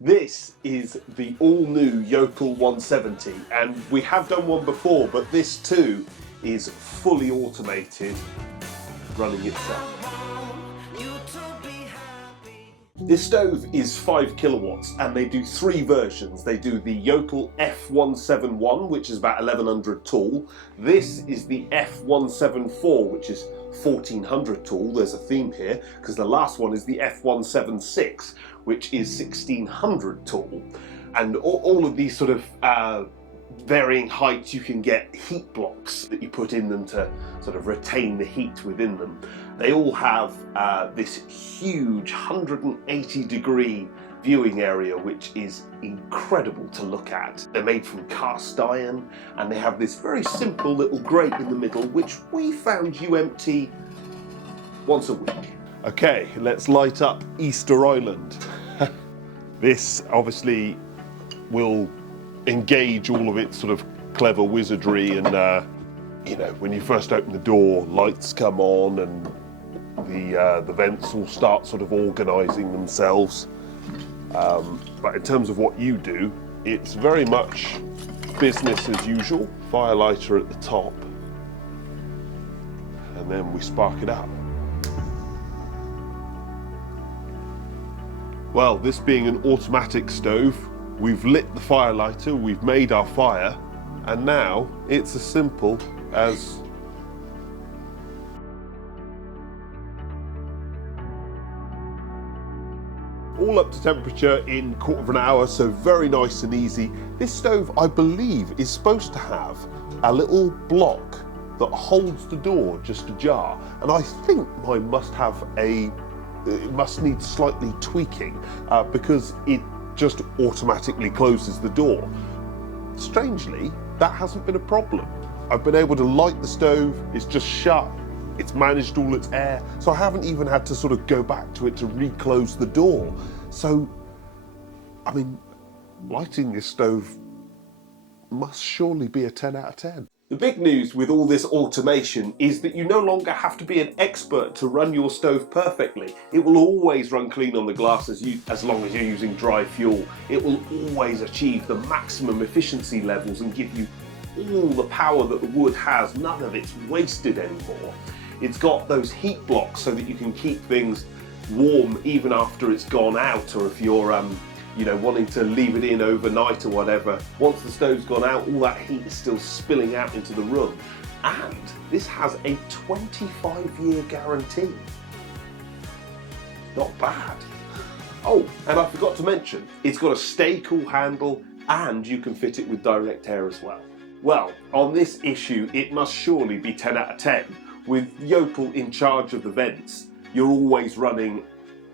This is the all-new Jotul 170, and we have done one before, but this too is fully automated, running itself. This stove is 5 kilowatts and they do 3 versions. They do the Jotul F171, which is about 1100 tall. This is the F174, which is 1400 tall. There's a theme here because the last one is the F176, which is 1600 tall. And all of these sort of varying heights, you can get heat blocks that you put in them to sort of retain the heat within them. They all have this huge 180-degree viewing area, which is incredible to look at. They're made from cast iron, and they have this very simple little grate in the middle, which we found you empty once a week. Okay, let's light up Easter Island. This obviously will engage all of its sort of clever wizardry, and you know, when you first open the door, lights come on and the vents will start sort of organising themselves. But in terms of what you do, it's very much business as usual. Fire lighter at the top, and then we spark it up. Well, this being an automatic stove, we've lit the fire lighter, we've made our fire, and now it's as simple as all up to temperature in quarter of an hour, so very nice and easy. This stove, I believe, is supposed to have a little block that holds the door just ajar, and I think mine it must need slightly tweaking because it just automatically closes the door. Strangely, that hasn't been a problem. I've been able to light the stove, it's just shut, it's managed all its air, so I haven't even had to sort of go back to it to reclose the door. So, I mean, lighting this stove must surely be a 10 out of 10. The big news with all this automation is that you no longer have to be an expert to run your stove perfectly. It will always run clean on the glass as long as you're using dry fuel. It will always achieve the maximum efficiency levels and give you all the power that the wood has. None of it's wasted anymore. It's got those heat blocks so that you can keep things warm even after it's gone out, or if you're you know, wanting to leave it in overnight or whatever. Once the stove's gone out, all that heat is still spilling out into the room. And this has a 25-year guarantee. Not bad. Oh, and I forgot to mention, it's got a stay cool handle and you can fit it with direct air as well. Well, on this issue, it must surely be 10 out of 10. With Yotul in charge of the vents, you're always running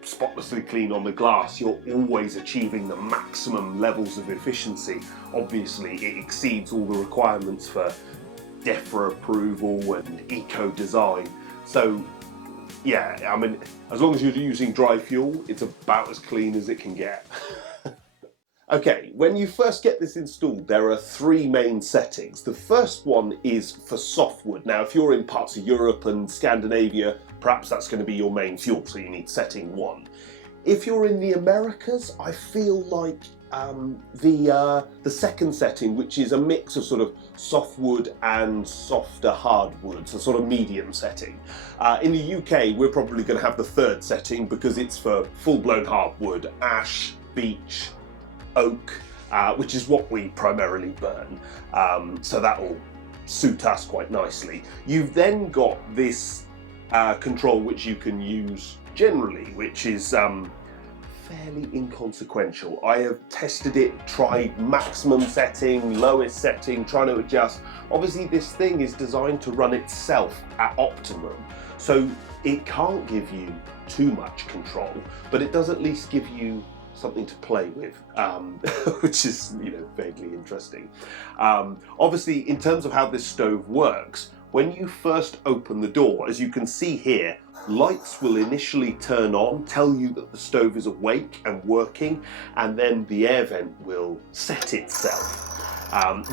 spotlessly clean on the glass. You're always achieving the maximum levels of efficiency. Obviously, it exceeds all the requirements for DEFRA approval and eco design. So, yeah, I mean, as long as you're using dry fuel, it's about as clean as it can get. Okay, when you first get this installed, there are 3 main settings. The first one is for softwood. Now, if you're in parts of Europe and Scandinavia, perhaps that's going to be your main fuel, so you need setting 1. If you're in the Americas, I feel like the second setting, which is a mix of sort of softwood and softer hardwoods, a sort of medium setting. In the UK, we're probably going to have the 3rd setting because it's for full-blown hardwood, ash, beech, oak, which is what we primarily burn, so that will suit us quite nicely. You've then got this control which you can use generally, which is fairly inconsequential. I have tested it, tried maximum setting, lowest setting, trying to adjust. Obviously this thing is designed to run itself at optimum, so it can't give you too much control, but it does at least give you something to play with, which is, you know, vaguely interesting. Obviously, in terms of how this stove works, when you first open the door, as you can see here, lights will initially turn on, tell you that the stove is awake and working, and then the air vent will set itself.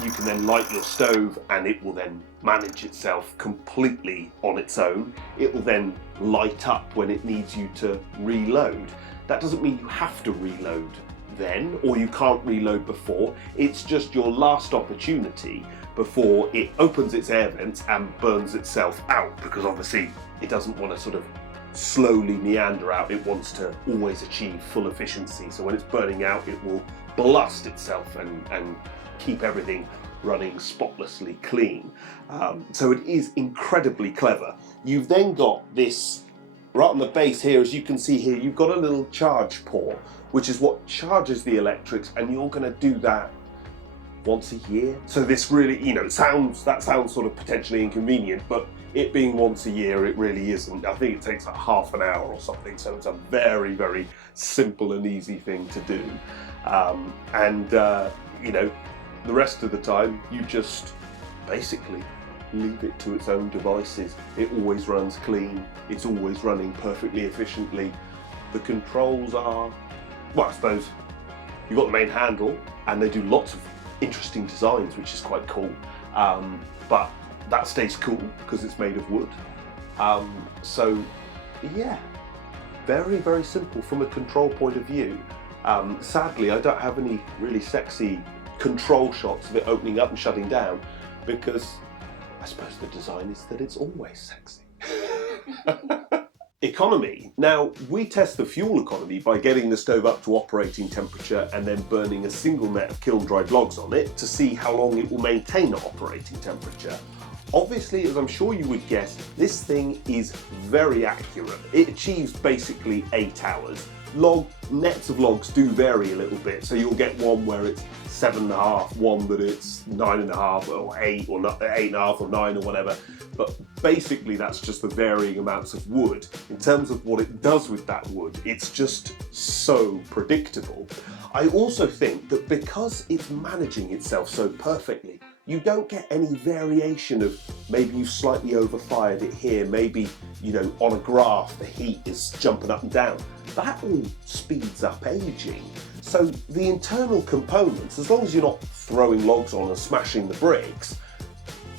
You can then light your stove and it will then manage itself completely on its own. It will then light up when it needs you to reload. That doesn't mean you have to reload then, or you can't reload before. It's just your last opportunity before it opens its air vents and burns itself out, because obviously it doesn't want to sort of slowly meander out. It wants to always achieve full efficiency. So when it's burning out, it will blast itself and keep everything running spotlessly clean. So it is incredibly clever. You've then got this, right on the base here, as you can see here, you've got a little charge port, which is what charges the electrics, and you're going to do that once a year. So this really, that sounds sort of potentially inconvenient, but it being once a year, it really isn't. I think it takes like half an hour or something, so it's a very, very simple and easy thing to do. The rest of the time, you just basically leave it to its own devices. It always runs clean, it's always running perfectly efficiently. The controls are, well, I suppose you've got the main handle, and they do lots of interesting designs, which is quite cool. But that stays cool because it's made of wood. So yeah, very, very simple from a control point of view. Sadly, I don't have any really sexy control shots of it opening up and shutting down, because I suppose the design is that it's always sexy. Economy. Now, we test the fuel economy by getting the stove up to operating temperature and then burning a single net of kiln-dried logs on it to see how long it will maintain at operating temperature. Obviously, as I'm sure you would guess, this thing is very accurate. It achieves basically 8 hours. Nets of logs do vary a little bit, so you'll get one where it's 7.5, one that it's 9.5 or 8 or 8.5 or 9 or whatever. But basically that's just the varying amounts of wood. In terms of what it does with that wood, it's just so predictable. I also think that because it's managing itself so perfectly, you don't get any variation of maybe you've slightly overfired it here, maybe, on a graph the heat is jumping up and down. That all speeds up aging. So the internal components, as long as you're not throwing logs on and smashing the bricks,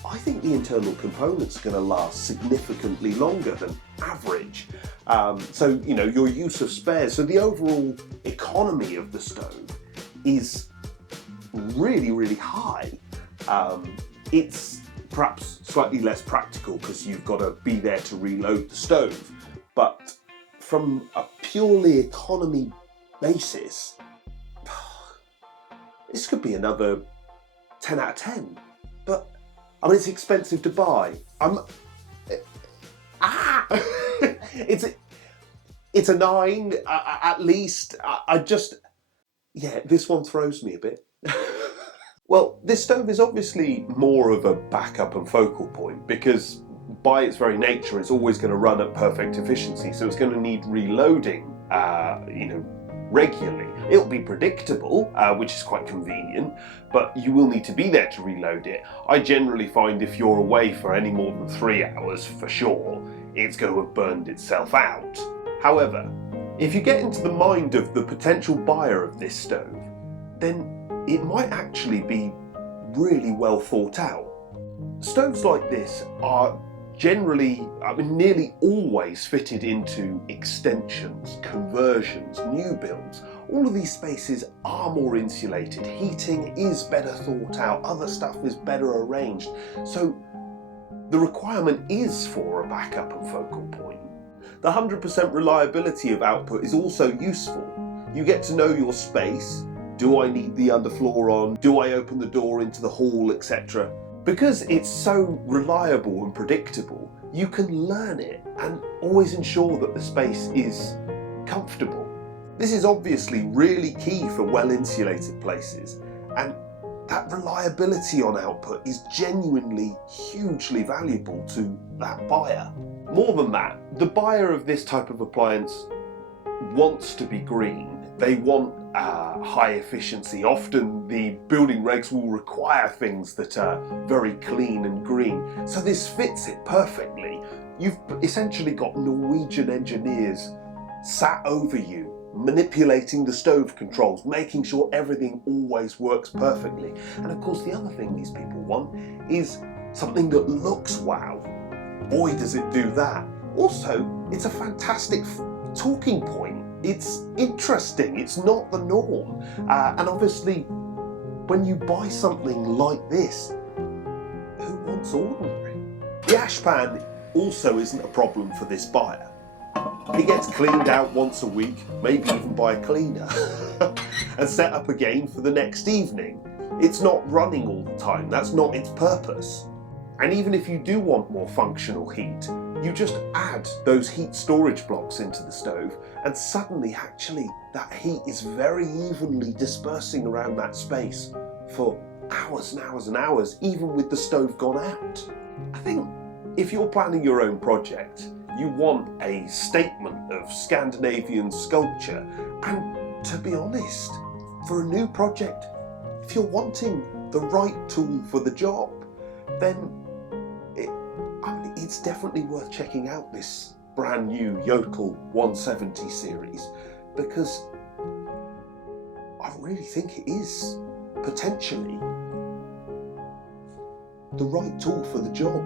I think the internal components are going to last significantly longer than average. So your use of spares, so the overall economy of the stove is really, really high. It's perhaps slightly less practical because you've got to be there to reload the stove, but from a purely economy basis, this could be another 10 out of 10. But I mean, it's expensive to buy. It's a 9 at least. This one throws me a bit. Well, this stove is obviously more of a backup and focal point, because by its very nature it's always going to run at perfect efficiency, so it's going to need reloading regularly. It'll be predictable, which is quite convenient, but you will need to be there to reload it. I generally find if you're away for any more than 3 hours, for sure, it's going to have burned itself out. However, if you get into the mind of the potential buyer of this stove, then it might actually be really well thought out. Stoves like this are generally, nearly always fitted into extensions, conversions, new builds. All of these spaces are more insulated, heating is better thought out, other stuff is better arranged. So the requirement is for a backup and focal point. The 100% reliability of output is also useful. You get to know your space. Do I need the underfloor on? Do I open the door into the hall, etc.? Because it's so reliable and predictable, you can learn it and always ensure that the space is comfortable. This is obviously really key for well-insulated places, and that reliability on output is genuinely hugely valuable to that buyer. More than that, the buyer of this type of appliance wants to be green. They want high efficiency. Often the building regs will require things that are very clean and green. So this fits it perfectly. You've essentially got Norwegian engineers sat over you, manipulating the stove controls, making sure everything always works perfectly. And of course the other thing these people want is something that looks wow. Boy, does it do that. Also, it's a fantastic talking point. It's interesting, it's not the norm. And obviously, when you buy something like this, who wants ordinary? The ash pan also isn't a problem for this buyer. It gets cleaned out once a week, maybe even by a cleaner, and set up again for the next evening. It's not running all the time, that's not its purpose. And even if you do want more functional heat, you just add those heat storage blocks into the stove, and suddenly actually that heat is very evenly dispersing around that space for hours and hours and hours, even with the stove gone out. I think if you're planning your own project, you want a statement of Scandinavian sculpture, and to be honest, for a new project, if you're wanting the right tool for the job, then it's definitely worth checking out this brand new Jotul 170 series, because I really think it is potentially the right tool for the job.